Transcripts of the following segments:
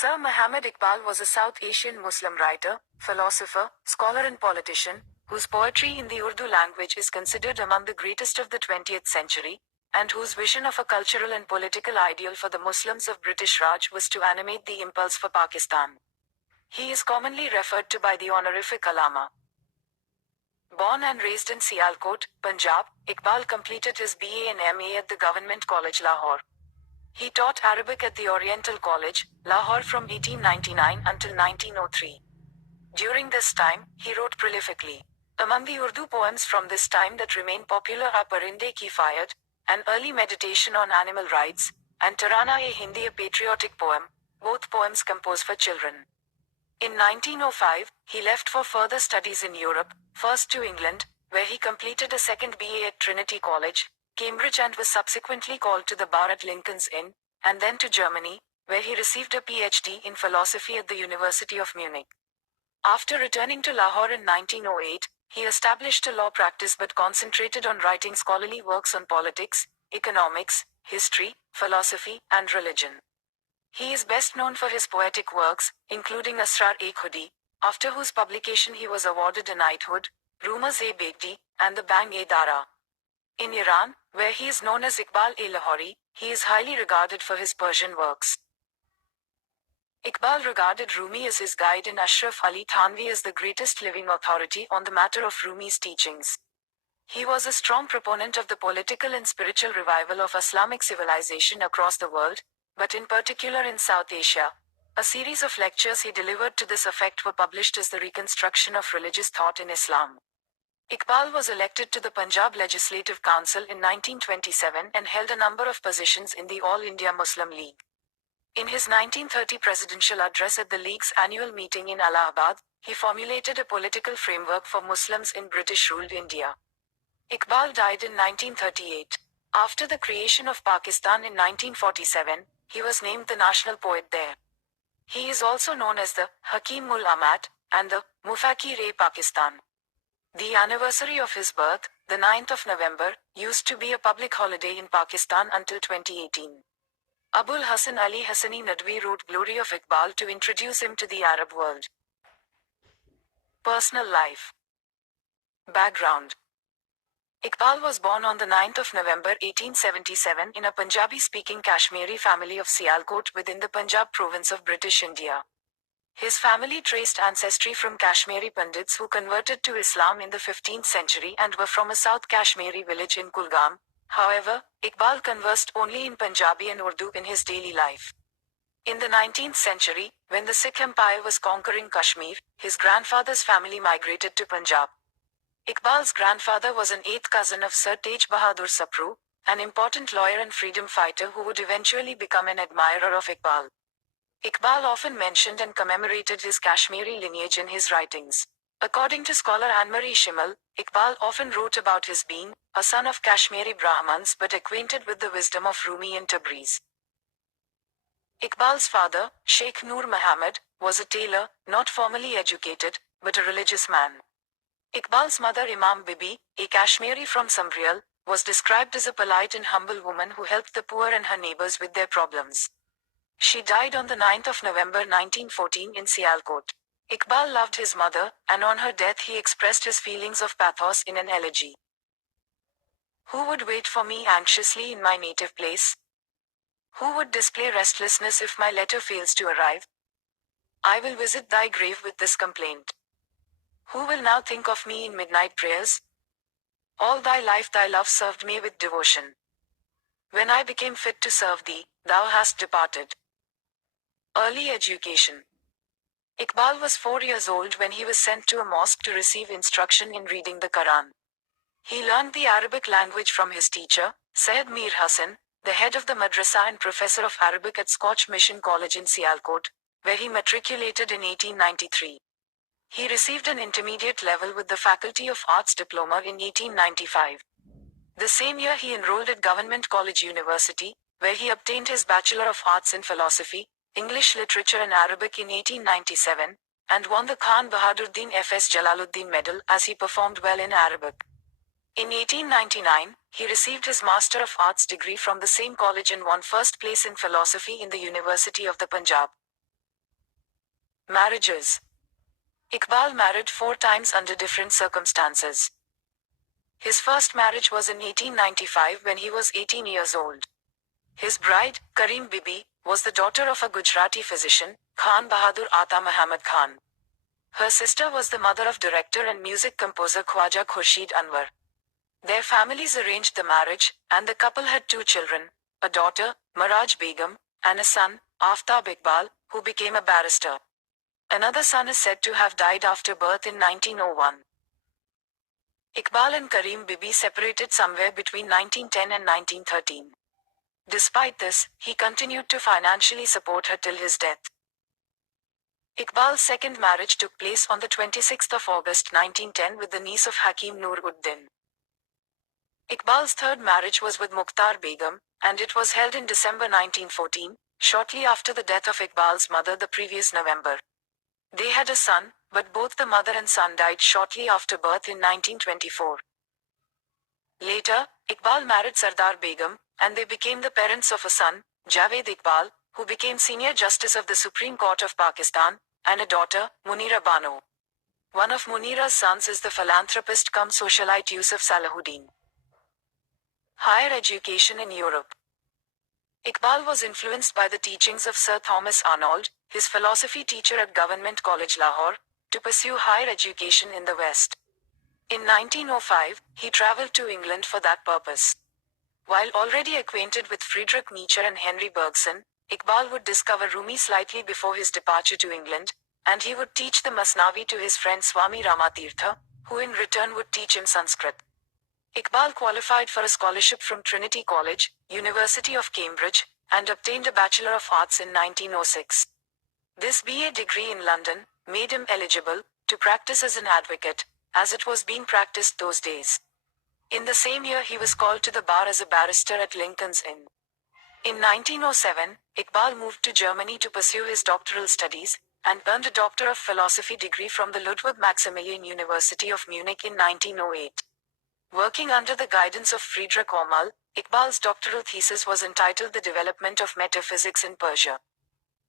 Sir Muhammad Iqbal was a South Asian Muslim writer, philosopher, scholar and politician, whose poetry in the Urdu language is considered among the greatest of the 20th century, and whose vision of a cultural and political ideal for the Muslims of British Raj was to animate the impulse for Pakistan. He is commonly referred to by the honorific Alama. Born and raised in Sialkot, Punjab, Iqbal completed his BA and MA at the Government College Lahore. He taught Arabic at the Oriental College, Lahore from 1899 until 1903. During this time, he wrote prolifically. Among the Urdu poems from this time that remain popular are Parinde Ki Fayat, an early meditation on animal rights, and Tarana-e-Hindi, a patriotic poem, both poems composed for children. In 1905, he left for further studies in Europe, first to England, where he completed a second BA at Trinity College, Cambridge, and was subsequently called to the bar at Lincoln's Inn, and then to Germany, where he received a PhD in philosophy at the University of Munich. After returning to Lahore in 1908, he established a law practice but concentrated on writing scholarly works on politics, economics, history, philosophy, and religion. He is best known for his poetic works, including Asrar-e-Khudi, after whose publication he was awarded a knighthood, Rumaz-e-Begdi, and the Bang-e-Dara. In Iran, where he is known as Iqbal-e-Lahori, he is highly regarded for his Persian works. Iqbal regarded Rumi as his guide and Ashraf Ali Thanvi as the greatest living authority on the matter of Rumi's teachings. He was a strong proponent of the political and spiritual revival of Islamic civilization across the world, but in particular in South Asia. A series of lectures he delivered to this effect were published as the Reconstruction of Religious Thought in Islam. Iqbal was elected to the Punjab Legislative Council in 1927 and held a number of positions in the All India Muslim League. In his 1930 presidential address at the League's annual meeting in Allahabad, he formulated a political framework for Muslims in British-ruled India. Iqbal died in 1938. After the creation of Pakistan in 1947, he was named the national poet there. He is also known as the Hakim-ul-Amat and the Mufakir-e-Pakistan. The anniversary of his birth, the 9th of November, used to be a public holiday in Pakistan until 2018. Abul Hasan Ali Hassani Nadwi wrote Glory of Iqbal to introduce him to the Arab world. Personal life. Background. Iqbal was born on the 9th of November 1877 in a Punjabi-speaking Kashmiri family of Sialkot within the Punjab province of British India. His family traced ancestry from Kashmiri Pandits who converted to Islam in the 15th century and were from a South Kashmiri village in Kulgam. However, Iqbal conversed only in Punjabi and Urdu in his daily life. In the 19th century, when the Sikh Empire was conquering Kashmir, his grandfather's family migrated to Punjab. Iqbal's grandfather was an eighth cousin of Sir Tej Bahadur Sapru, an important lawyer and freedom fighter who would eventually become an admirer of Iqbal. Iqbal often mentioned and commemorated his Kashmiri lineage in his writings. According to scholar Anne-Marie Schimmel, Iqbal often wrote about his being a son of Kashmiri Brahmans but acquainted with the wisdom of Rumi and Tabriz. Iqbal's father, Sheikh Noor Muhammad, was a tailor, not formally educated, but a religious man. Iqbal's mother Imam Bibi, a Kashmiri from Sambrial, was described as a polite and humble woman who helped the poor and her neighbors with their problems. She died on the 9th of November 1914 in Sialkot. Iqbal loved his mother, and on her death he expressed his feelings of pathos in an elegy. Who would wait for me anxiously in my native place? Who would display restlessness if my letter fails to arrive? I will visit thy grave with this complaint. Who will now think of me in midnight prayers? All thy life thy love served me with devotion. When I became fit to serve thee, thou hast departed. Early education. Iqbal was 4 years old when he was sent to a mosque to receive instruction in reading the Quran. He learned the Arabic language from his teacher, Sayyid Mir Hassan, the head of the madrasa and professor of Arabic at Scotch Mission College in Sialkot, where he matriculated in 1893. He received an intermediate level with the Faculty of Arts diploma in 1895. The same year he enrolled at Government College University, where he obtained his Bachelor of Arts in Philosophy, English Literature and Arabic in 1897, and won the Khan Bahaduddin F.S. Jalaluddin Medal as he performed well in Arabic. In 1899, he received his Master of Arts degree from the same college and won first place in philosophy in the University of the Punjab. Marriages. Iqbal married 4 times under different circumstances. His first marriage was in 1895 when he was 18 years old. His bride, Karim Bibi, was the daughter of a Gujarati physician, Khan Bahadur Ata Muhammad Khan. Her sister was the mother of director and music composer Khwaja Khurshid Anwar. Their families arranged the marriage, and the couple had 2 children, a daughter, Maraj Begum, and a son, Aftab Iqbal, who became a barrister. Another son is said to have died after birth in 1901. Iqbal and Karim Bibi separated somewhere between 1910 and 1913. Despite this, he continued to financially support her till his death. Iqbal's second marriage took place on the 26th of August 1910 with the niece of Hakim Nur Uddin. Iqbal's third marriage was with Mukhtar Begum, and it was held in December 1914, shortly after the death of Iqbal's mother the previous November. They had a son, but both the mother and son died shortly after birth in 1924. Later, Iqbal married Sardar Begum, and they became the parents of a son, Javed Iqbal, who became Senior Justice of the Supreme Court of Pakistan, and a daughter, Munira Bano. One of Munira's sons is the philanthropist cum socialite Yusuf Salahuddin. Higher education in Europe. Iqbal was influenced by the teachings of Sir Thomas Arnold, his philosophy teacher at Government College Lahore, to pursue higher education in the West. In 1905, he traveled to England for that purpose. While already acquainted with Friedrich Nietzsche and Henry Bergson, Iqbal would discover Rumi slightly before his departure to England, and he would teach the Masnavi to his friend Swami Ramatirtha, who in return would teach him Sanskrit. Iqbal qualified for a scholarship from Trinity College, University of Cambridge, and obtained a Bachelor of Arts in 1906. This BA degree in London made him eligible to practice as an advocate, as it was being practiced those days. In the same year he was called to the bar as a barrister at Lincoln's Inn. In 1907, Iqbal moved to Germany to pursue his doctoral studies, and earned a Doctor of Philosophy degree from the Ludwig Maximilian University of Munich in 1908. Working under the guidance of Friedrich Omal, Iqbal's doctoral thesis was entitled The Development of Metaphysics in Persia.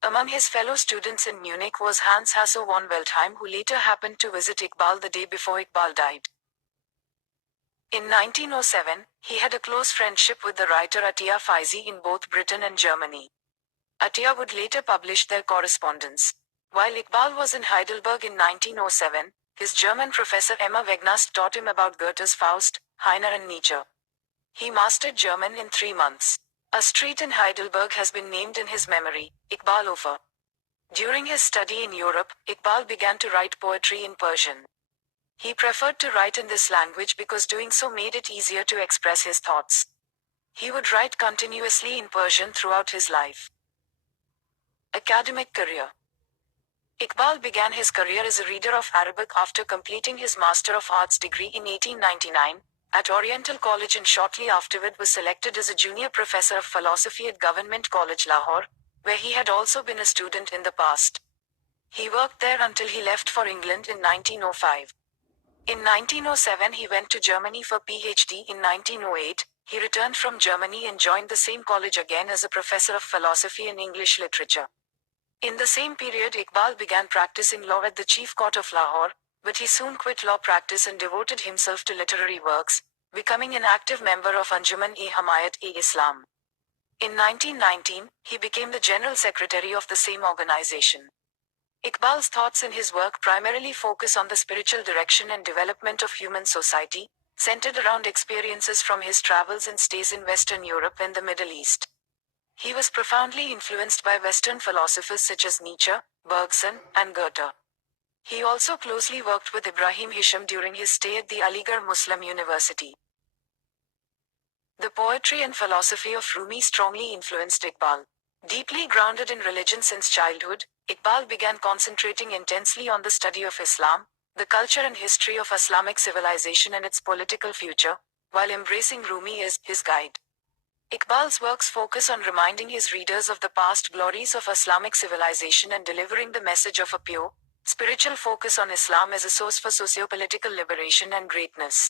Among his fellow students in Munich was Hans Hasso von Weltheim, who later happened to visit Iqbal the day before Iqbal died. In 1907, he had a close friendship with the writer Atiya Faizi in both Britain and Germany. Atiya would later publish their correspondence. While Iqbal was in Heidelberg in 1907, his German professor Emma Wegnast taught him about Goethe's Faust, Heine and Nietzsche. He mastered German in 3 months. A street in Heidelberg has been named in his memory, Iqbalhofer. During his study in Europe, Iqbal began to write poetry in Persian. He preferred to write in this language because doing so made it easier to express his thoughts. He would write continuously in Persian throughout his life. Academic career. Iqbal began his career as a reader of Arabic after completing his Master of Arts degree in 1899 at Oriental College, and shortly afterward was selected as a junior professor of philosophy at Government College Lahore, where he had also been a student in the past. He worked there until he left for England in 1905. In 1907 he went to Germany for PhD. In 1908, he returned from Germany and joined the same college again as a professor of philosophy and English literature. In the same period Iqbal began practicing law at the Chief Court of Lahore, but he soon quit law practice and devoted himself to literary works, becoming an active member of Anjuman-e-Hamayat-e-Islam. In 1919, he became the General Secretary of the same organization. Iqbal's thoughts in his work primarily focus on the spiritual direction and development of human society, centered around experiences from his travels and stays in Western Europe and the Middle East. He was profoundly influenced by Western philosophers such as Nietzsche, Bergson, and Goethe. He also closely worked with Ibrahim Hisham during his stay at the Aligarh Muslim University. The poetry and philosophy of Rumi strongly influenced Iqbal. Deeply grounded in religion since childhood, Iqbal began concentrating intensely on the study of Islam, the culture and history of Islamic civilization and its political future, while embracing Rumi as his guide. Iqbal's works focus on reminding his readers of the past glories of Islamic civilization and delivering the message of a pure, spiritual focus on Islam as a source for socio-political liberation and greatness.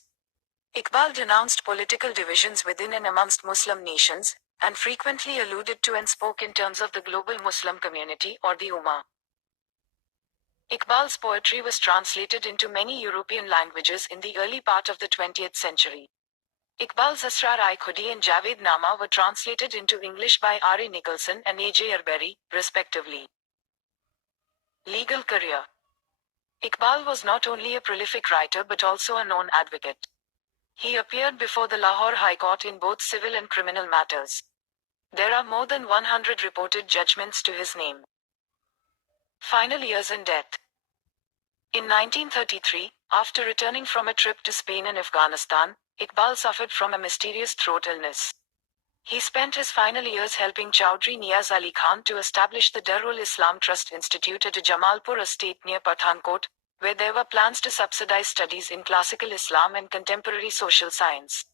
Iqbal denounced political divisions within and amongst Muslim nations, and frequently alluded to and spoke in terms of the global Muslim community or the Ummah. Iqbal's poetry was translated into many European languages in the early part of the 20th century. Iqbal's Asrar-i Khudi and Javed Nama were translated into English by R.A. Nicholson and A.J. Arbery, respectively. Legal career. Iqbal was not only a prolific writer but also a known advocate. He appeared before the Lahore High Court in both civil and criminal matters. There are more than 100 reported judgments to his name. Final years and death. In 1933, after returning from a trip to Spain and Afghanistan, Iqbal suffered from a mysterious throat illness. He spent his final years helping Chaudhry Niaz Ali Khan to establish the Darul Islam Trust Institute at a Jamalpur estate near Pathankot, where there were plans to subsidize studies in classical Islam and contemporary social science.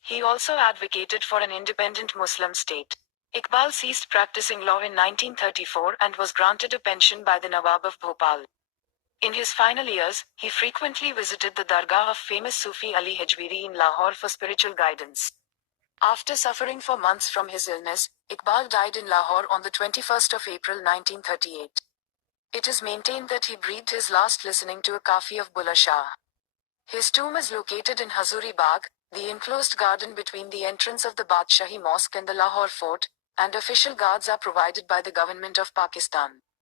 He also advocated for an independent Muslim state. Iqbal ceased practicing law in 1934 and was granted a pension by the Nawab of Bhopal. In his final years, he frequently visited the Dargah of famous Sufi Ali Hajwiri in Lahore for spiritual guidance. After suffering for months from his illness, Iqbal died in Lahore on the 21st of April 1938. It is maintained that he breathed his last listening to a kafi of Bulla Shah. His tomb is located in Hazuri Bagh, the enclosed garden between the entrance of the Badshahi Mosque and the Lahore Fort, and official guards are provided by the government of Pakistan.